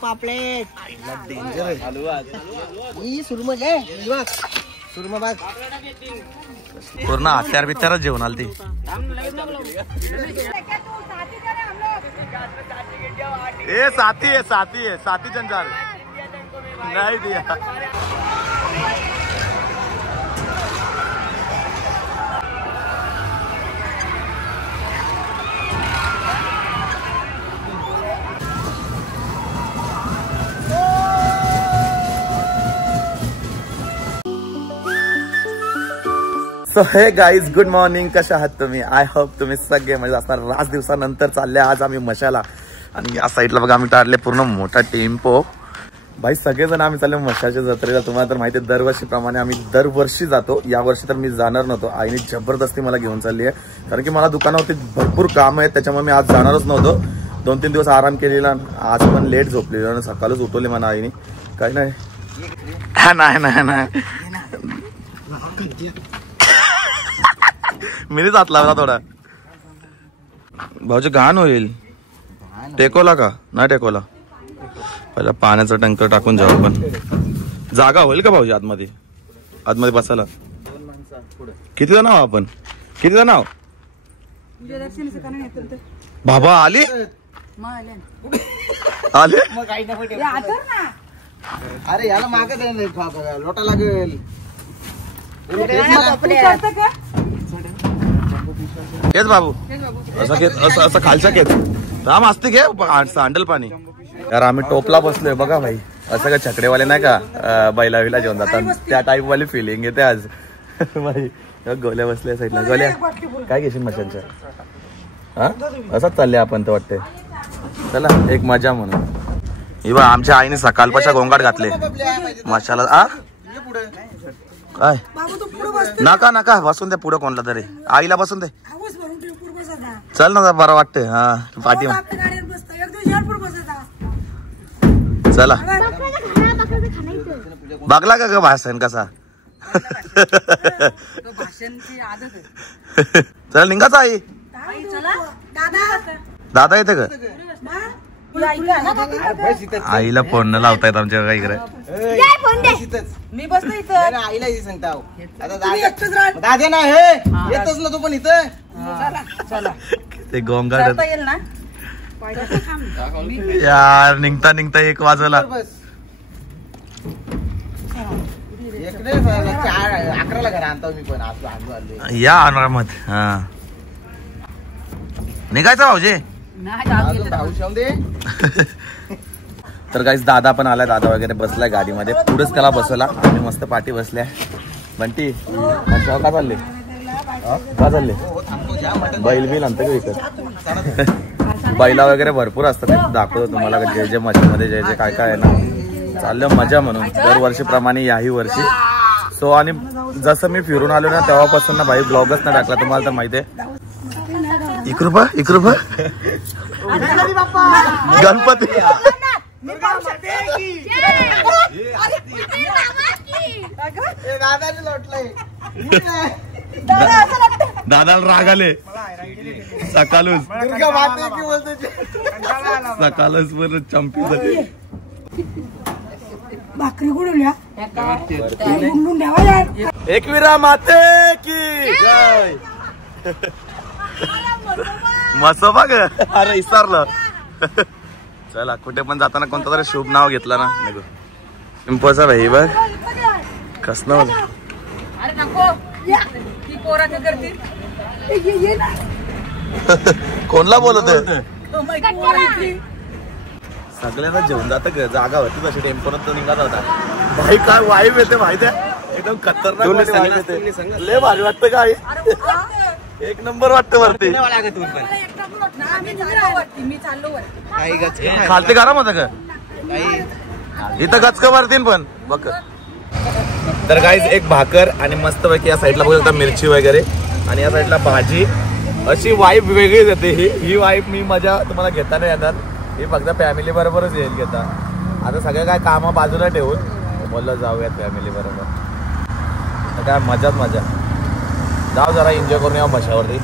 पापलेट पूर्ण हत्यार बित्यारच जेवण आली ती. ए साथी है साथी जंजाल नहीं दिया. सो हे गाईज गुड मॉर्निंग. कशा आहात तुम्ही? आय होप तुम्ही सगळे म्हणजे असणार. राज दिवसानंतर चालले आज आम्ही मशाला. आणि या साईडला बघा आम्ही टाळले पूर्ण मोठा टेम्पो. भाई सगळेजण आम्ही चालले मशाच्या जत्रेला. तुम्हाला तर माहिती आहे दरवर्षीप्रमाणे आम्ही दरवर्षी जातो. या वर्षी तर मी जाणार नव्हतो. आईने जबरदस्ती मला घेऊन चालली आहे. कारण की मला दुकानावरती भरपूर काम आहे त्याच्यामुळे मी आज जाणारच नव्हतो. 2-3 दिवस आराम केलेला. आज पण लेट झोपलेलो आणि सकाळच उठवले मला आईने. काही नाही मीच हात लावला थोडा. भाऊजी घाण होईल. टेकोला का नाही टेकोला. पहिला पाण्याचा टँकर टाकून जाऊ आपण. जागा होईल का भाऊजी आतमध्ये बसायला? किती जण आहो आपण? किती जण आहो? बाबा आले आले. अरे याला मागे लोटा लागेल. घेत बाबू असं खालचा घेत राम असते घे सांडल पाणी. यार आम्ही टोपला बसलोय बघा भाई. असं का छकडेवाले नाही का बैला विला जेवण जातात त्या टाईप वाली फिलिंग येते आज. भाई गोल्या बसल्या साईडला. गोल्या काय घेशील मशांच्या? हा असंच चालले आपण तर वाटते. चला एक मजा म्हणून. ही बा आमच्या आईने सकाळपासून गोंगाट घातले मशाला. काय नका नका बसून दे पुढे कोणला तरी. आईला बसून दे. चल ना बरं वाटतंय. हा पाठी चला. बघला का ग भाषण कसा? चला निघाचा आई. दादा येते का? आईला फोन न लावता येत आमच्या इकडे. मी बसतो इथं. आईला सांगता दादा नाही येतच ना तू पण इथं. ते गोंगाट यार निघता निघता 1 वाजला. 11ला घर आणतो मी पण. या आरामात. हा निघायचं भाऊजी. तर गाईस दादा पण आलाय. दादा वगैरे बसलाय गाडीमध्ये. पुढेच त्याला बसवला आणि मस्त पाठी बसल्या. बंटी का चालले? का चालले? बैल बिल आणतं का विकत? बैला वगैरे भरपूर असतात. दाखवतो तुम्हाला जे जे मशीनमध्ये जे जे काय काय आहे ना. चाललं मजा म्हणून दरवर्षीप्रमाणे याही वर्षी. सो आणि जसं मी फिरून आलो ना तेव्हापासून ना भाई ब्लॉगच नाही टाकला. तुम्हाला तर माहिती आहे. इकडून गणपती दादाला राग आले सकाळच परत चंपी झाली. भाकरी गुडल्या एकविरा माते की जय. मसोबा ग. अरे विसरलं. चला कुठे पण जाताना कोणतं तरी शुभ नाव घेतलं ना. पिंपळचा भाई बघ कसं कोणला बोलत. सगळ्यांना जेवण जात जागा होती तशी टेम्पोत निघाला होता. भाई काय वाईब येते माहिती आहे. एकदम खतरनाक लय भारी वाटतं काय. एक नंबर वाटतं वरती. खालते गरम होतं का इथं गचक वरती पण बघ. तर गाईज एक भाकर आणि मस्त पैकी या साईडला बघू शकता मिरची वगैरे. आणि या साईडला भाजी. अशी वाईब वेगळीच येते. ही वाईब मी मजा तुम्हाला घेता नाही येणार. ही फक्त फॅमिली बरोबरच येईल घेता. आता सगळं काय कामं बाजूला ठेवून बोललं जाऊयात फॅमिली बरोबर. काय मजाच मजा. जाऊ जरा एन्जॉय करून या मशावरती.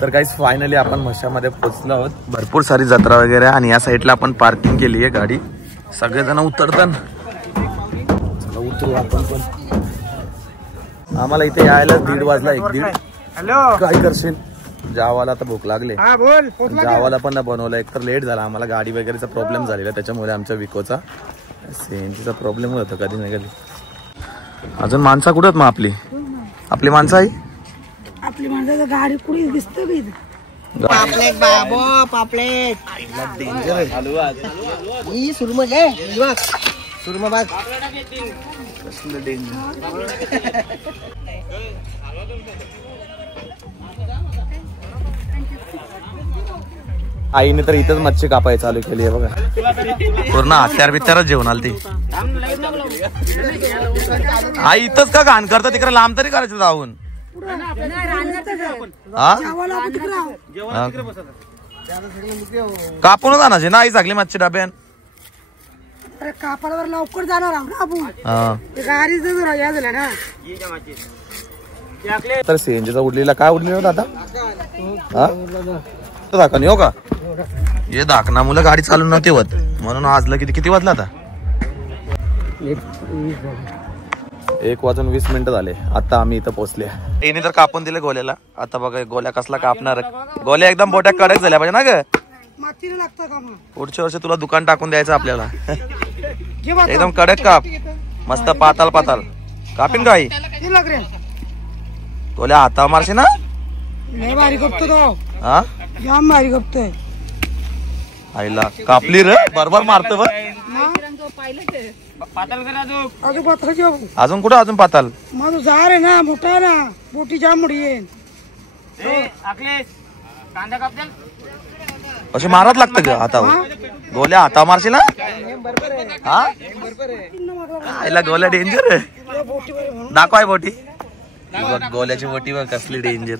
तर गाईस फायनली आपण म्हशामध्ये पोहोचलो आहोत. भरपूर सारी जत्रा वगैरे आणि या साईडला आपण पार्किंग केली आहे गाडी. सगळेजण उतरतात. चला उतरू आपण पण. आम्हाला इथे यायला 1:30 वाजला. 1:30. हॅलो काय करशील? जावाला तर भूक लागले. जावाला पण बनवलं. एक तर लेट झाला आम्हाला. गाडी वगैरेचा प्रॉब्लेम झालेला त्याच्यामुळे आमच्या विकोचा सीएनजीचा प्रॉब्लेम होता कधी नाही कधी. अजून माणसा कुठं मग आपली माणसं आहे. आपली माणसं गाडी कुठे दिसतं की पापलेट बाबो पापलेट डेंजर आहे. ही सुरमई आहे बघ. सुरमई बघ कसलं डेंजर. आईने तर इथंच मच्छी कापाय चालू केली आहे बघा. पूर्ण हत्यार बित्यारच जेवण आली ती. आई इथंच का घाण करता? तिकडे लांब तरी करायचं जाऊन. कापूनच आणायचे ना आई सगळी मच्छी डब्यान. कापडावर लवकर जाणार ना. तर सीएनजीचा उडलेला काय उडलेला होता आता? दाखवणी हो का? हे दाखना मुलं गाडी चालून नव्हती होत म्हणून आजला किती वाजला आता? 1:20 झाले. आता आम्ही इथं पोहोचले. येणे तर कापून दिले गोल्याला. आता बघा गोल्या कसला कापणार. गोल्या एकदम बोट्या कडक झाल्या पाहिजे ना ग. पुढच्या वर्षी तुला दुकान टाकून द्यायचं आपल्याला. एकदम कडक काप. मस्त पाताल कापीन गाई. गोल्या हाता मारशी ना. भारी कपतो तो. हा जाम भारी कपतोय. आईला कापली रे. बरोबर मारतो बघ. अजून कुठं अजून पाताल? माझं झाड आहे ना मोठा ना. बोटी जाम मोठी आहे. अशी मारत लागतं ग हातावर. गोल्या हाता मारशी ना. हा आईला गोल्या डेंजर आहे. दाखव आहे बोटी. गोल्याची बोटी बघ कसली डेंजर.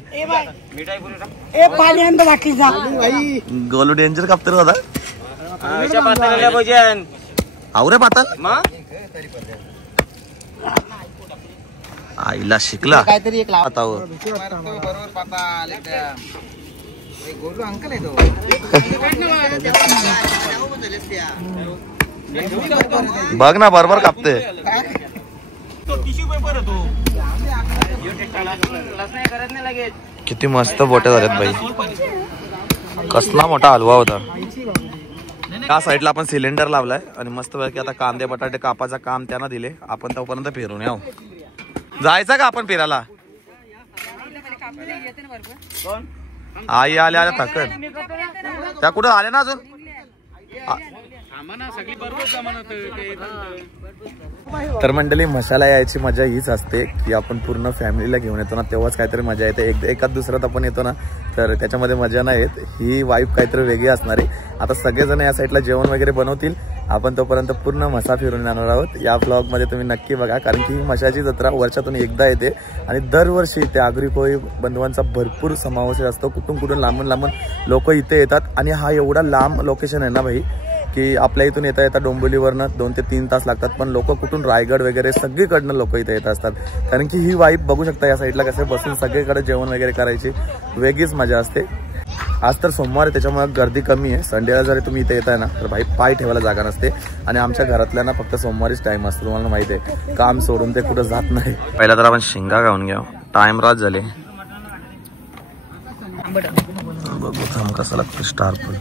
गोलू डेंजर कापतो रे दादा. आवरे पाताल आईला शिकला काहीतरी एक लाव. हातावर. बरोबर पाताल गोलू अंकल आहे तो. बघ ना बरोबर कापते. किती मस्त बोट्या झाल्यात बाई. कसला मोठा हलवा होता. या साईडला आपण सिलेंडर लावलाय आणि मस्त पैकी आता कांदे बटाटे कापाचं काम त्यांना दिले. आपण तोपर्यंत फिरून येऊ. जायचं का आपण फिरायला? आई आल्या थकत. त्या कुठं आल्या ना अजून? तर मंडळी मसाला यायची मजा हीच असते की आपण पूर्ण फॅमिलीला घेऊन येतो ना तेव्हाच काहीतरी मजा येते. एकाच दुसऱ्यात आपण येतो ना तर त्याच्यामध्ये मजा नाही येत. ही वाईब काहीतरी वेगळी असणार आहे. आता सगळेजण या साईडला जेवण वगैरे बनवतील. आपण तोपर्यंत पूर्ण मसा फिरून येणार आहोत. या ब्लॉग मध्ये तुम्ही नक्की बघा कारण की ही मशाची जत्रा वर्षातून एकदा येते आणि दरवर्षी इथे आगरी कोळी बंधूंचा भरपूर समावेश असतो. कुठून लांबून लोक इथे येतात आणि हा एवढा लांब लोकेशन आहे ना भाई की आपल्या इथून येता डोंबिवलीवरनं 2 ते 3 तास लागतात. पण लोक कुठून रायगड वगैरे सगळीकडनं लोक इथे येत असतात कारण की ही वाईब बघू शकता. या साईडला कसे बसून सगळीकडे जेवण वगैरे करायची वेगळीच मजा असते. आज तर सोमवार आहे त्याच्यामुळे गर्दी कमी आहे. संडेला जरी तुम्ही इथे येताय ना तर भाई पाय ठेवायला जागा नसते आणि आमच्या घरातल्या ना फक्त सोमवारीच टाइम असतो. तुम्हाला माहिती आहे काम सोडून ते कुठं जात नाही. पहिला तर आपण शिंगा खाऊन घ्या. टाइम रात झाले. बघू थांब कसं लागतं स्टारफुल.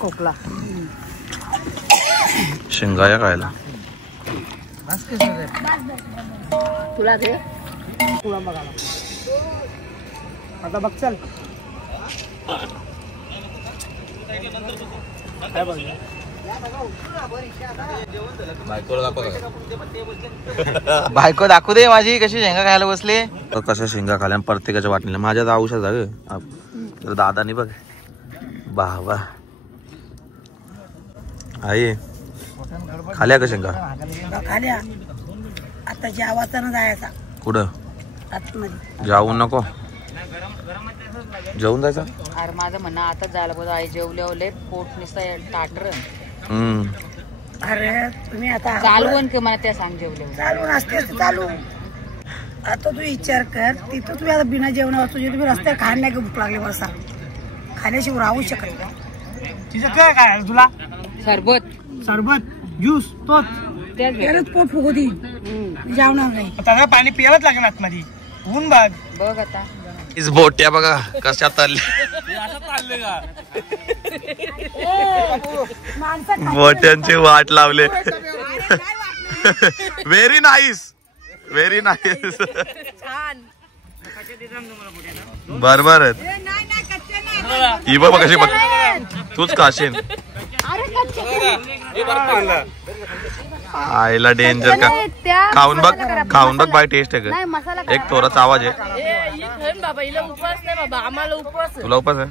खोकला शिंगाया खायला तुला दे. आता बघ चल. बायको दाखवू दे माझी कशी शेंगा खायला बसले. कशा शेंगा खाल्या प्रत्येकाच्या वाटणीला. माझ्या तर औषध झालं दादानी बघ. बाबा आई खाल्या का शेंगा? खाल्या. आता जेवायचा ना जायचा कुठं? आतमध्ये. जाऊ नको. जेवून जायचं. अरे माझं म्हणणं आता जायला पाहिजे. आई जेवले पोट नुसतं ताटर. अरे तुम्ही आता चालवून की मला त्या सांग जेवले चालून असते चालू. आता तू विचार कर तिथं तुम्ही आता बिना जेवणावर तुझे तुम्ही रस्त्यावर खायला नाही का भूक लागली बसा खाण्याशिवाय राहू शकत नाही. तिचं काय काय तुला सरबत सरबत ज्यूस तोच त्यालाच पोट फुगवती जेवणार नाही. त्याला पाणी पियावंच लागणार आतमध्ये. ऊन बघ बघ आता इस बोट्या बघा कशा चालले. बोट्यांची वाट लावले. Very nice very nice. बरोबर ही बघ कशी बघ तूच काशीन. आईला डेंजर का खाऊन बघ बाय टेस्ट आहे का. एक थोडासा आवाज आहे. तुला उपास आहे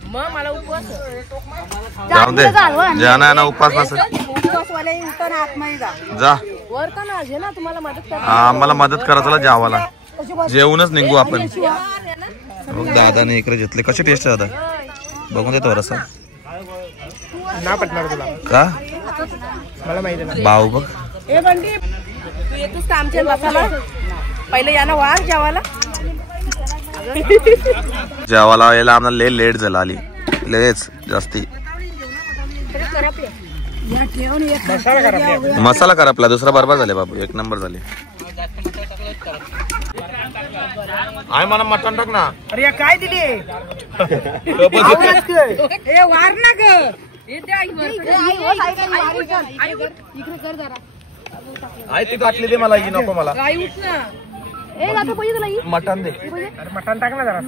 जाऊ दे ज्यांना ना उपास नसेल जा. आम्हाला मदत करा चला जेवायला. जेवूनच निघू आपण. दादाने इकडे घेतले कशी टेस्ट आहे दादा बघून दे थोडस. ना पटणार तुला का मला माहिती नाही. भाऊ बघ ए बंडी तू येतोस का आमच्या बसाला पहिले यानं वार जेवायला. जेवायला यायला आम्हाला लय लेट झाला आली लेच जास्ती. मसाला कर आपला दुसरा बरोबर झाले बाबू एक नंबर झाले. आई मला मटण टाक ना. अरे काय दिली वार ना ग. आई ती काटली दे मला ही नको मला मटण दे. मटण टाक ना जरा.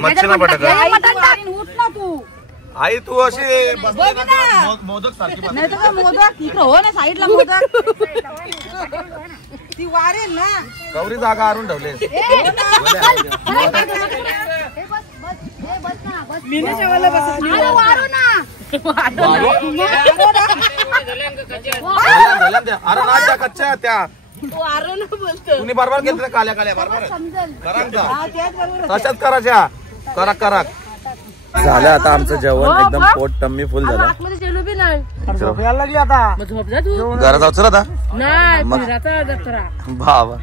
मच्छी ना बटाटा. आई तू अशी मोदक सारखी मोदक इकडे हो ना साईडला मोदक ती वारेल ना. गौरी जागा आणून ठेवले. अरे ना कच्च्या त्या तुम्ही बरोबर घेतलं काल्या काल्या बरोबर तशाच करायच्या करा करा. झालं आता आमचं जेवण एकदम पोट टम्मी फुल झालं. घरा जाऊच आता भावा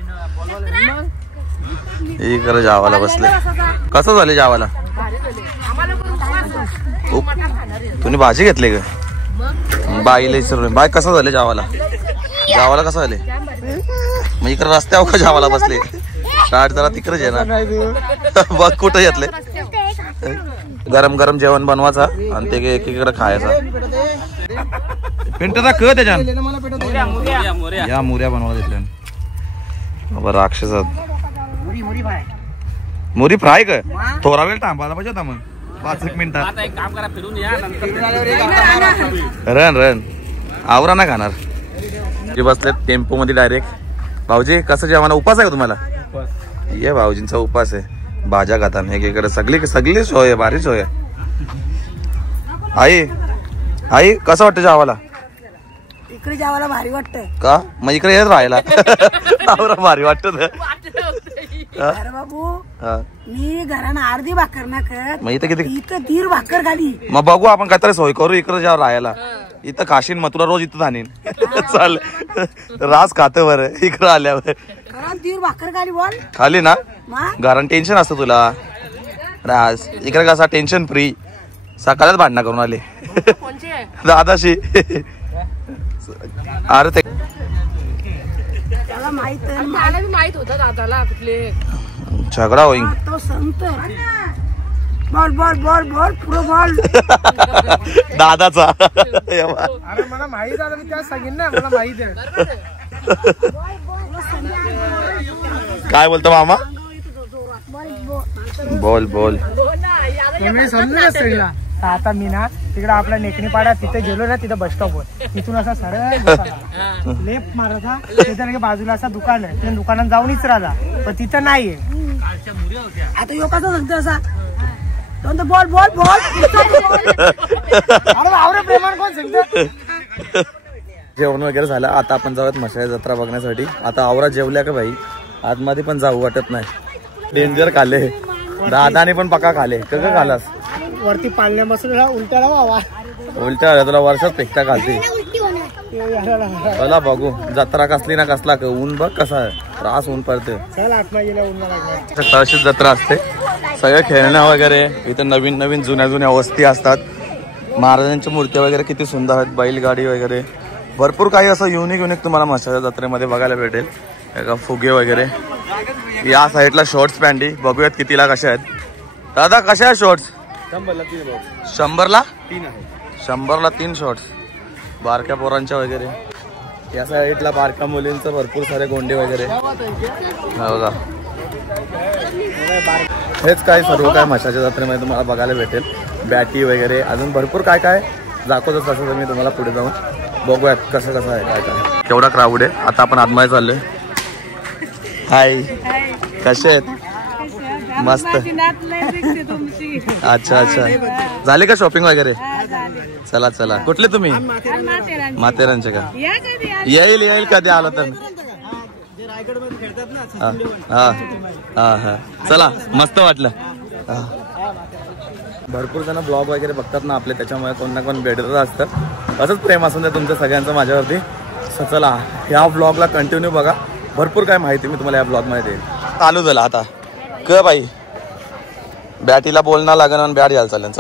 इकडे जावाला बसले. कसं झाले जावाला तुम्ही भाजी घेतली का बाईला विचारून. बाय कसं झाले जावाला जावाला कसं झाले. मग इकडे रस्त्यावर का जावाला बसले. स्टार्ट जरा तिकडेच आहे ना. बघ कुठं घेतले. गरम गरम जेवण बनवायचं आणि ते एकीकडे खायचं. पिंटचा क त्याच्या या मुऱ्या बनवा घेतल्या. राक्षस मुरी फ्राय कर थोडा वेळ थांबायला पाहिजे होता मग 5 मिनिटात. रन रन आवरा ना खाणार. बसले टेम्पो मध्ये डायरेक्ट. भाऊजी कसं जेवण उपास आहे तुम्हाला. ये भाऊजींचा उपास आहे. भाज्या खातात एकीकडे सगळी सोय आहे भारी सोय आहे. आई कसं वाटतं जेवायला. इकडे जेवायला भारी वाटतंय का मग इकडे येत राहायला भारी वाटत. अरे बाबू मी घरानं अर्धी भाकर ना कर मग इथं किती इथं 1.5 भाकर खाली. मग बघू आपण काहीतरी सोय करू इकडे जेव्हा राहायला. इथं काशीन मग तुला रोज इथं थानीन चाल रास खात बरं इकडं आल्यावर. 1.5 भाकर खाली बोल खाली ना घरात टेन्शन असतं तुला. रास इकडे कसा टेन्शन फ्री. सकाळच भांडणं करून आले दादाशी. अरे ते त्याला माहित होतं दादाला कुठले झगडा होईल. तो संत बॉल बॉल बॉल बॉल पुरो बॉल दादाचा. अरे मला माहित आहे मी त्या सांगेन ना मला माहित आहे. काय बोलतो मामा. बोल बोल तुम्ही समजून सगळा. आता मी ना तिकडे आपला नेकणीपाडा तिथे गेलो ना तिथे बस स्टॉप वर तिथून असा सरळ लेफ्ट मारायचा. तिथे बाजूला असा दुकान आहे त्या दुकानात जाऊनच राहिला पण तिथं नाहीये. आता यो कसा सांगतो असा बॉल बॉल बॉल. अरे प्रेमान कोण सांगतो. जेवण वगैरे झालं आता आपण जाऊयात मशाली जत्रा बघण्यासाठी. आता आवरा जेवल्या का भाई आतमध्ये पण जाऊ वाटत नाही. डेंजर खाले दादाने पण पक्का खाले. कग खालास वरती पाळण्यापासून उलट्याला व्हावा. उलट्या तुला वर्षात फेकता घालते. चला बघू जत्रा कसली ना कसला ऊन बघ कसा आहे. त्रास ऊन पडते. तशीच जत्रा असते. सगळे खेळण्या वगैरे इथं नवीन नवीन जुन्या जुन्या वस्ती असतात. महाराजांच्या मूर्त्या वगैरे किती सुंदर आहेत. बैलगाडी वगैरे भरपूर काही असं युनिक तुम्हाला मशाच्या जत्रेमध्ये बघायला भेटेल. एका फुगे वगैरे. या साईडला शॉर्ट्स पॅन्टी बघूयात कितीला कशा आहेत. दादा कशा आहेत शॉर्ट्स? 100ला 3 शॉर्ट्स. बारक्या पोरांच्या वगैरे. या साईडला बारक्या मुलींचं भरपूर सारे गोंडे वगैरे बघा. हेच काय सर्व काय मशाच्या जत्रेमध्ये तुम्हाला बघायला भेटेल. बॅटी वगैरे अजून भरपूर काय काय दाखवतच असं. तर मी तुम्हाला पुढे जाऊन बघूयात कसं कसं आहे काय काय. केवढा क्राऊड आहे. आता आपण आतमध्ये चाललोय. हाय कसे आहेत? मस्त. अच्छा झाले का शॉपिंग वगैरे? चला चला. कुठले तुम्ही? माथेरानचे का? येईल कधी आलं तर. हा चला मस्त वाटलं. भरपूर जण ब्लॉग वगैरे बघतात ना आपले, त्याच्यामुळे कोण ना कोण भेटतच असतं. असंच प्रेम असून तुमचं सगळ्यांचं माझ्यावरती. चला ह्या ब्लॉगला कंटिन्यू बघा. भरपूर काय माहिती मी तुम्हाला या ब्लॉग मध्ये देईल. चालू झाला आता क बाई बॅटीला बोलणं लागेल आणि बॅट घ्यायला चालेल.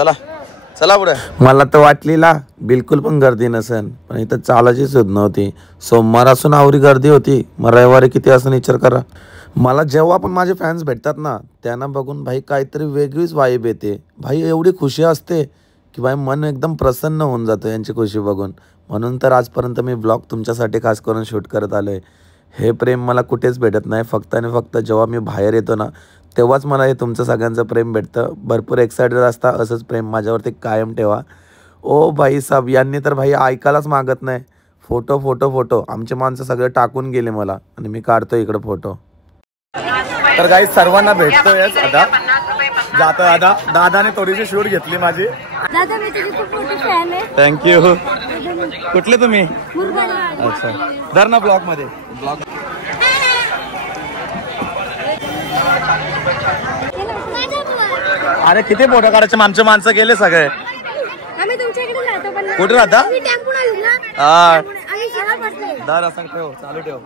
चला पुढे. मला तर वाटलेला बिलकुल पण गर्दी नसेल, पण इथं चालायची सुद्धा नव्हती. सोमवार असून आवरी गर्दी होती. मग रविवारी किती असं विचार करा. मला जेव्हा पण माझे फॅन्स भेटतात ना त्यांना बघून भाई काहीतरी वेगळीच वाईब येते. भाई एवढी खुशी असते की भाई मन एकदम प्रसन्न होऊन जातं यांची खुशी बघून. म्हणून तर आजपर्यंत मी ब्लॉग तुमच्यासाठी खास करून शूट करत आलोय. हे प्रेम मला कुठेच भेटत नाही. फक्त आणि फक्त जेव्हा मी बाहेर येतो ना तेव्हाच मला हे तुमचं सगळ्यांचं प्रेम भेटतं. भरपूर एक्सायटेड असता. असंच प्रेम माझ्यावरती कायम ठेवा. ओ भाई साहेब यांनी तर भाई ऐकायलाच मागत नाही. फोटो फोटो फोटो आमचे माणसं सगळे टाकून गेले मला आणि मी काढतो इकडे फोटो. तर काही सर्वांना भेटतोय आता जातो. दादाने थोडीशी शूट घेतली माझी. थँक्यू. कुठले तुम्ही? अच्छा धर ना ब्लॉग मध्ये. ब्लॉग अरे किती फोटो काढायचे. आमचे माणसं गेले सगळे. कुठे राहता? हा दर असं ठेव चालू ठेव.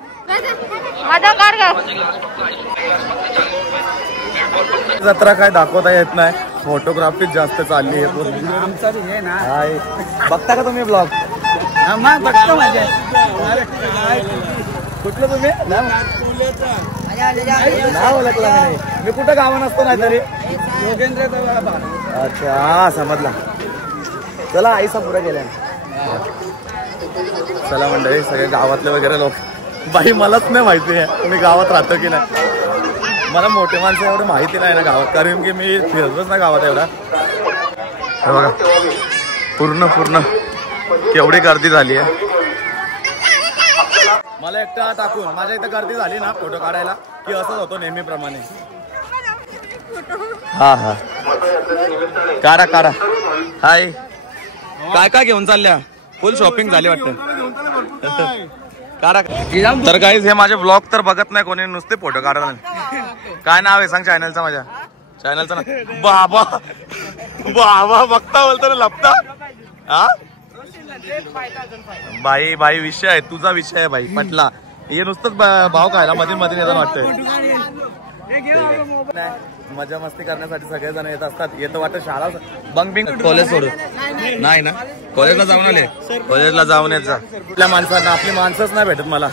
जत्रा काय दाखवता येत नाही. फोटोग्राफी जास्त चालली आहे. बघता का तुम्ही ब्लॉग? बघतो माझे. कुठलं तुम्ही? नाव ओळखलं नाही मी. कुठं गावा नसतो नाही तरी. अच्छा हा समजला. चला आईसा पुढे गेल्या. चला मंडळी सगळे गावातले वगैरे लोक. बाई मलाच नाही माहिती आहे तुम्ही गावात राहतो की नाही. मला मोठे माणसं एवढं माहिती नाही ना गावात, कारण की मी फिरतोच ना गावात एवढा. हे बघा पूर्ण केवढी गर्दी झाली आहे. मला एकटा टाकून माझ्या इथं गर्दी झाली ना फोटो काढायला की असंच होतो नेहमीप्रमाणे. हा काढा. हाय काय घेऊन चालल्या? फुल शॉपिंग झाली वाटतं. काढा. तर गाईज हे माझे ब्लॉग तर बघत नाही कोणी, नुसते फोटो काढा. काय नाव आहे सांग चॅनलचं? माझ्या चॅनलचं ना बाबा बघता बोलतो ना लपता. हा बाई विषय आहे तुझा. विषय आहे बाई पटला. हे नुसतंच भाव खायला मध्ये येतात वाटतंय. मजा मस्ती करण्यासाठी सगळेजण येत असतात. येतं वाटतं शाळा बंग बिंग कॉलेज सोडून नाही ना. कॉलेजला जाऊन आले. कॉलेजला जाऊन यायचा. आपल्या माणसांना आपली माणसंच नाही भेटत मला.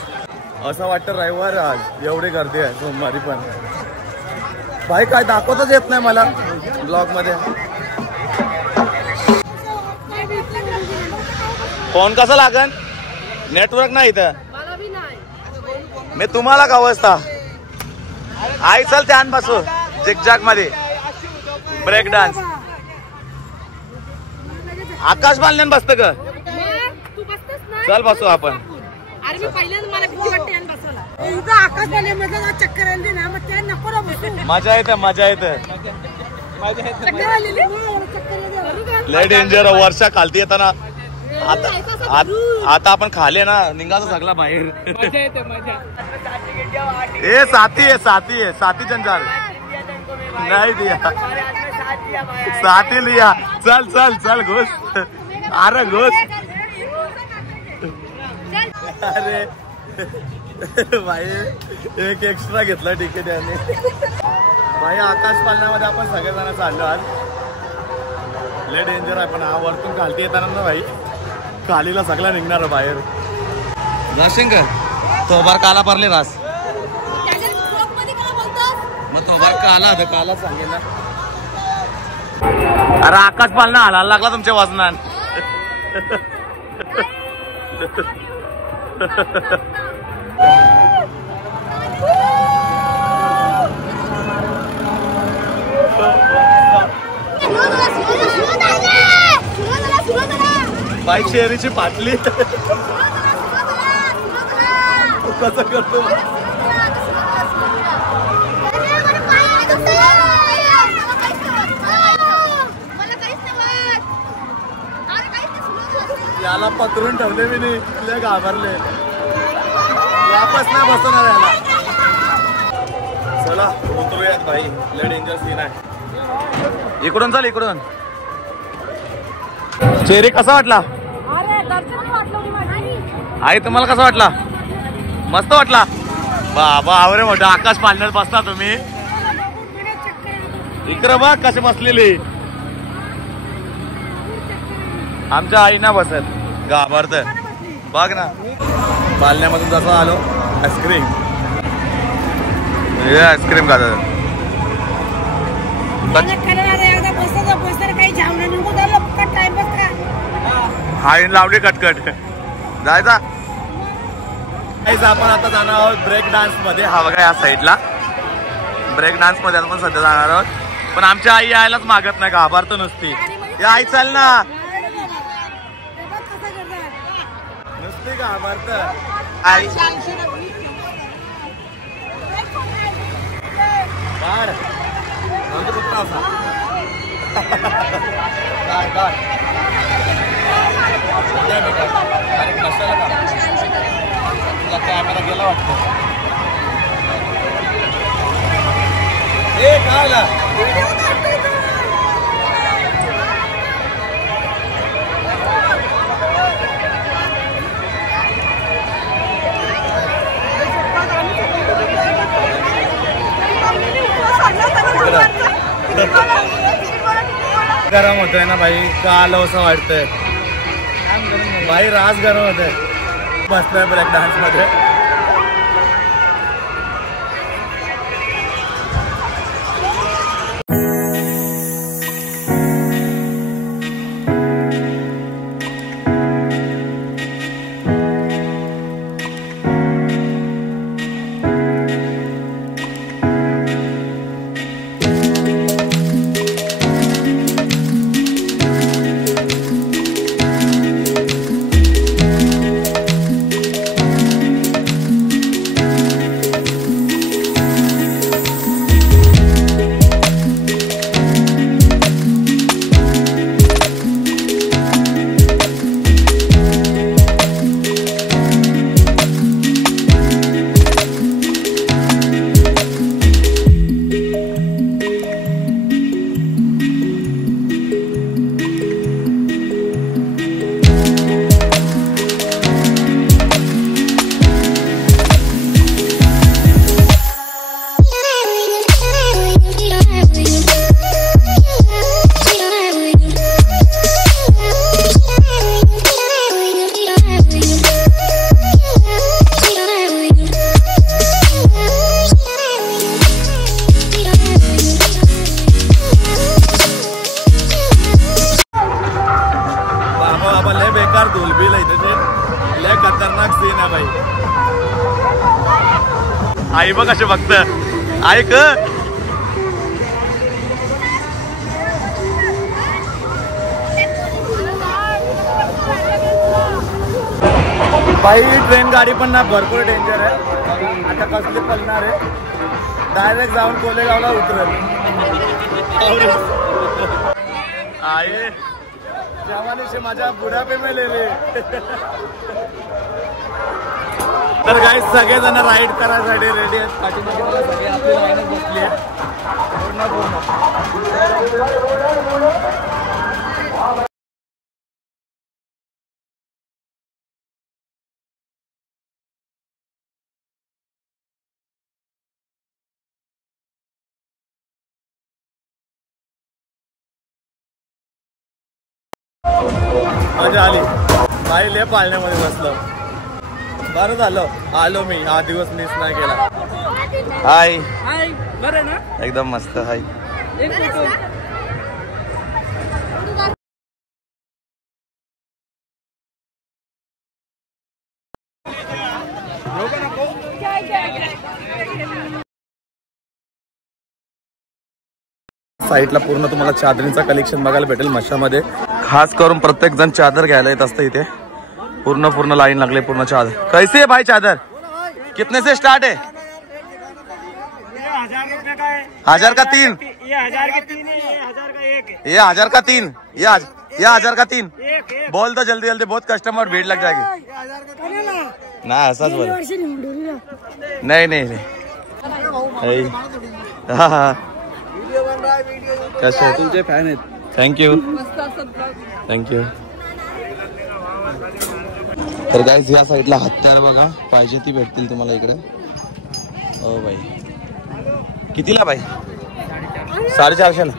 असं वाटतं रविवार आज एवढी गर्दी आहे. सोमवारी पण भाई काय दाखवतच येत नाही मला ब्लॉग मध्ये. फोन कसा लागन? नेटवर्क नाही इथं. मी तुम्हाला का वाजता आई चल त्यान बसू झिकझॅक मध्ये ब्रेक डान्स. आकाश बालण्यान बसत का? चल बसू आपण. मजा येते. लय डेंजर. वर्षा खालती येताना आता आपण खाले ना निघाचं सगळा बाहेर. मजा येते मजा. ए साथी है साथी जंजाल नहीं दिया साथी लिया. चल चल चल घुस. अरे घुस. अरे भाई एक एक्स्ट्रा घेतला तिकीट याने. भाई आकाश पालण्यामध्ये आपण सगळेजण चाललो आज. लय डेंजर आहे पण हा वरतून खालती येताना ना भाई खालीला सगळा निघणार बाहेर. राशंकर तो बार काला परले रास मग तो बार काला काला सांगेल ना. अरे आकाश पालना हालायला लागला तुमच्या वजनान. बाई शेरीची पाटली कसं करतो. याला पकडून ठेवले मी नाही. तुला घाबरले वापस नाही बसवणार याला. चला उतरूयात भाई. लय डेंजर सीन आहे. इकडून चाल इकडून. चेहरे कसा वाटला आई तुम्हाला कसा वाटला. मस्त वाटला बाबा. आवरे मोठा आकाश पालण्यात बसता तुम्ही. इकडं बघ कसे बसलेले. आमच्या आई ना बसत घाबरत. बघ ना पालण्यामधून जसं आलो आईस्क्रीम आईस्क्रीम खात. हाईन लावली कटकट जायचा. आपण आता जाणार आहोत ब्रेक डान्स मध्ये. हा बघा या साईडला ब्रेक डान्स मध्ये आपण सध्या जाणार आहोत. पण आमच्या आई यायलाच मागत नाही घाबरतो नुसती. या आई चाल ना नुसती घाबरत आई. कॅमेरा गेला वाटतं. गरम होतोय ना भाई. का आलं असं वाटतंय भाई. रास गरम होतंय. बसतोय ब्रेक डान्स मध्ये. आई बघ असे बघत ऐक भाई ट्रेन गाडी पण ना भरपूर डेंजर आहे. आता कसली पळणार आहे. डायरेक्ट जाऊन कोलेगावला उतरेल. आहे जवानी से माझ्या बुढापे में ले ले. तर गाईस सगळेजण राईड करायसाठी रेडी आहेत. पाठीमागे मला सगळे आपली लाईनच बसली आहे पूर्ण. मजा आली. काही लय पाळण्यामध्ये बसलो. बरं झालं आलो मी. हा दिवस मिस नाही केला. हाय हाय, बरं ना? एकदम मस्त. हाय साईडला पूर्ण तुम्हाला चादरींचा कलेक्शन बघायला भेटेल. मशामध्ये खास करून प्रत्येक जण चादर घ्यायला येत असतं इथे. पूर्ण लाईन लागले. पूर्ण चादर. कैसे है भाई चादर? कितने से स्टार्ट है? 1000 का 3. ये 1000 के 3 है, ये 1000 का 1 है. ये 1000 का 3. ये 1000 का 3. बोल दो जल्दी. बहुत कस्टमर भीड़ लग जाएगी. ना ऐसाच बोल. नहीं. हा कसे तुमचे फॅन आहेत. थँक्यू. तर गाईज या साईडला हत्यार बघा. पाहिजे ती भेटतील तुम्हाला इकडे. ओ बाई कितीला बाई? 450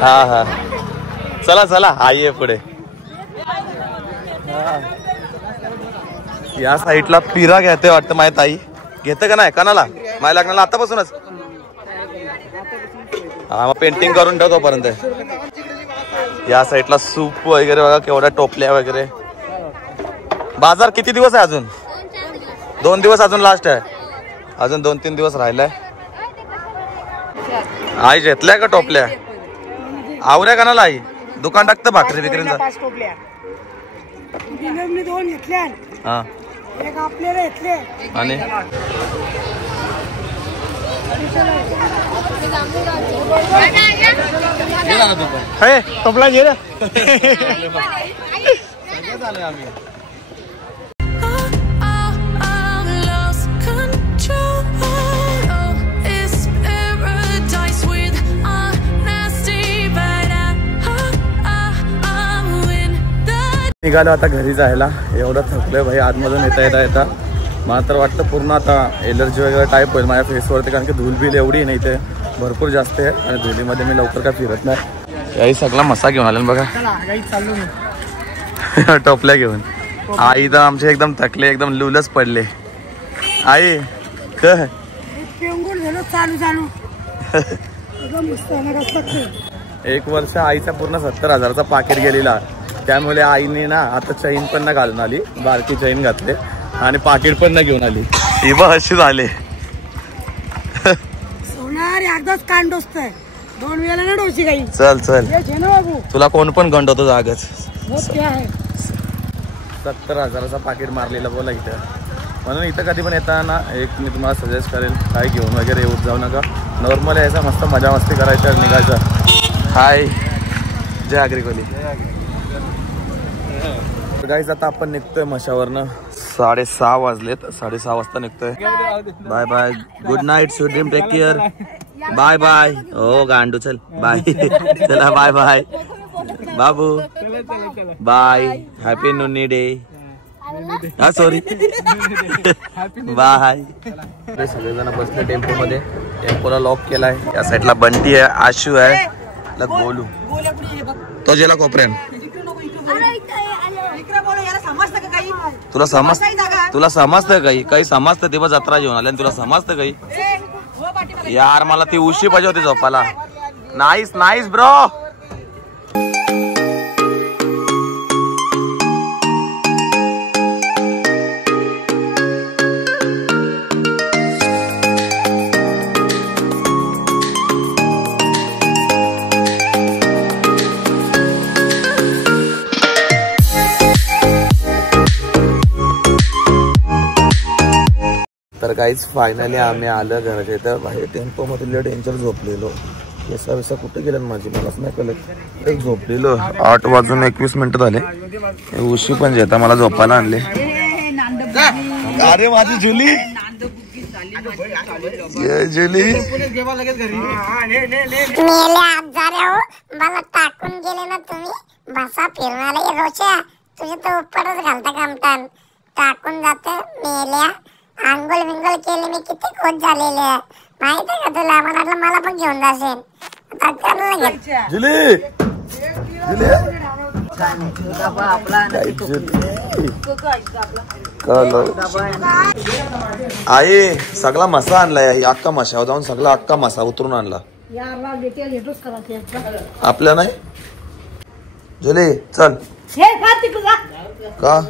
हा चला आइए पुढे. या साईडला पिरा घेते वाटतं माझ्या ताई. घेते का नाही कणाला? माझ्या लग्नाला आतापासूनच. हा मग पेंटिंग करून ठेवतो पर्यंत. या साईडला सूप वगैरे बघा. केवढ्या टोपल्या वगैरे. बाजार किती दिवस आहे अजून? 2 दिवस अजून लास्ट आहे. अजून 2-3 दिवस राहिलाय. आई घेतल्या का टोपल्या? आवऱ्या कणाला आई? दुकान टाकतं भाकरी विक्रीचं. 5 टोपल्या 2 घेतल्या. हा एक आपल्याला घेतले. आणि हे टोपला घे रे. आम्ही निघालो आता घरी जायला. एवढं थकलोय भाई आतमधून येता मला तर वाटतं पूर्ण आता एलर्जी वगैरे टाईप होईल माझ्या फेसवरती. कारण की धूल बिल एवढी नाही इथे भरपूर जास्त आहे. आणि धुलीमध्ये मी लवकर काय फिरत नाही. याही सगळा मसा घेऊन आले बघा. चाललो मी टोपल्या घेऊन. आई तर आमचे एकदम थकले. एकदम लुलच पडले. आई चालू 1 वर्ष आईचा पूर्ण 70,000चा पाकिट गेलेला. त्यामुळे आईने ना आता चैन पण ना घालून आली. बारकी चैन घातले आणि पाकिट पण ना घेऊन आली. ही बघ अशी झाले. सोनार एकदाच कान डोसतंय. 2 वेळेला ना डोशी काही. चल बाबू तुला कोण पण गंडवतो जागच. 70,000चा पाकिट मारलेला बोला इथं. म्हणून इथं कधी पण येताना एक मी तुम्हाला सजेस्ट करेल काही घेऊन वगैरे येऊन जाऊ नका. नॉर्मल यायचा मस्त मजा मस्ती करायचं निघायचं. हाय जय आग्रिकोली. गाईज आता आपण निघतोय मशावरनं. 6:30 वाजलेत. 6:30 वाजता निघतोय. Bye bye. Good night. Sweet dream. Take care. Bye. हो गांडू चल बाय. चला बाय बाबू. बाय. Happy new day. हा सॉरी बाय. सगळेजण बसले टेम्पो मध्ये. टेम्पोला लॉक केलाय. या साईडला बंटी आहे. आशू आहे. गोलू तो गेला कोपऱ्यान. तुला समजतं काही समजतं. तेव्हा जत्रा घेऊन आल्या. तुला समजतं काही? यार मला ती उशी पाहिजे होती झोपाला. Nice bro. गाईज फायनली आम्ही आलं घराच्या इथं. बाहेर टेम्पो मध्ये डेंजर झोपलेलो. केसा विसा कुठे गेलं माझी मलाच नाही कळत. एक झोपलेलो 8:21 झाले. उशी पण जेता मला झोपायला आणले. अरे माझी जुली जुली मला टाकून गेले ना तुम्ही. बसा फिरणारे रोच्या तुझे तर उपरच घालता कामतान. टाकून जात मेल्या. आंघोळ बिंगोळ केले मी किती खोट झालेले माहित आहे का तुला. मला पण घेऊन जाशील. जुली आई सगळा मसा आणलाय. अख्खा मशावर जाऊन सगळा अख्खा मसा उतरून आणला. आपल्या नाही जुली चल. का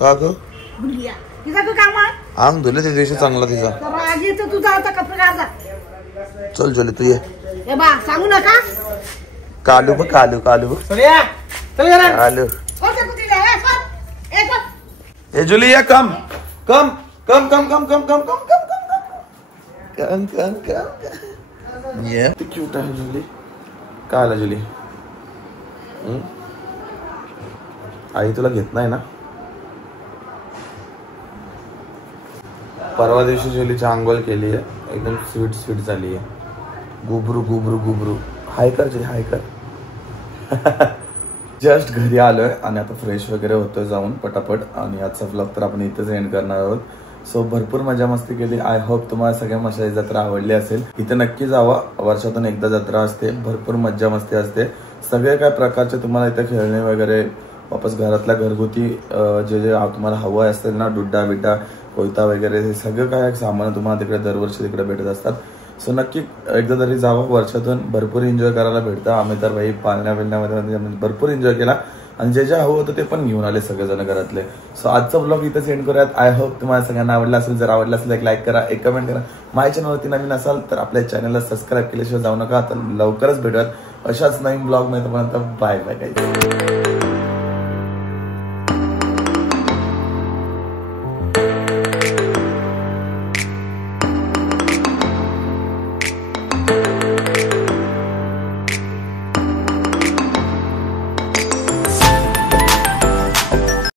का ग अंग धुले त्या दिवशी चांगला तिचा. चल जुली तू ये. सांगू नका. कालू बघ कालू कालू कालू. ए जुली या कम कम कम कम कम कम कम कम कम कम कम. ये क्यूट आहे जुली. काय आला जुली. आई तुला घेत नाही ना. परवा दिवशी जुलीची आंघोळ केली आहे. एकदम स्वीट स्वीट झाली आहे. गुबरू गुबरू गुबरू. हाय कर जुली हाय कर. जस्ट घरी आलोय आणि आता फ्रेश वगैरे होतोय जाऊन पटापट. आणि आजचा व्लॉग तर आपण इथेच एंड करणार आहोत. सो भरपूर मजा मस्ती केली. आय होप तुम्हाला सगळ्या मशाली जत्रा आवडली असेल. इथे नक्की जावा. वर्षातून एकदा जत्रा असते. भरपूर मज्जा मस्ती असते. सगळे काय प्रकारचे तुम्हाला इथे खेळणे वगैरे वापस घरातल्या घरगुती जे जे तुम्हाला हवं असेल ना डुड्डा बिड्डा कोयता वगैरे हे सगळं काय सामान तुम्हाला तिकडे दरवर्षी तिकडे भेटत असतात. सो नक्की एकदा तरी जावं. वर्षातून भरपूर एन्जॉय करायला भेटतं. आम्ही तर भाई पाळण्या बिळण्यामध्ये भरपूर एन्जॉय केला आणि जे जे हवं होतं ते पण घेऊन आले सगळेजण घरातले. सो आजचा ब्लॉग इथं सेंड करूयात. आय होप तुम्हाला सगळ्यांना आवडला असेल. जर आवडला असेल एक लाईक करा, एक कमेंट करा. माझ्या चॅनलवरती नवीन असाल तर आपल्या चॅनलला सबस्क्राईब केल्याशिवाय जाऊ नका. आता लवकरच भेटूयात अशाच नवीन ब्लॉग मध्ये. Bye bye.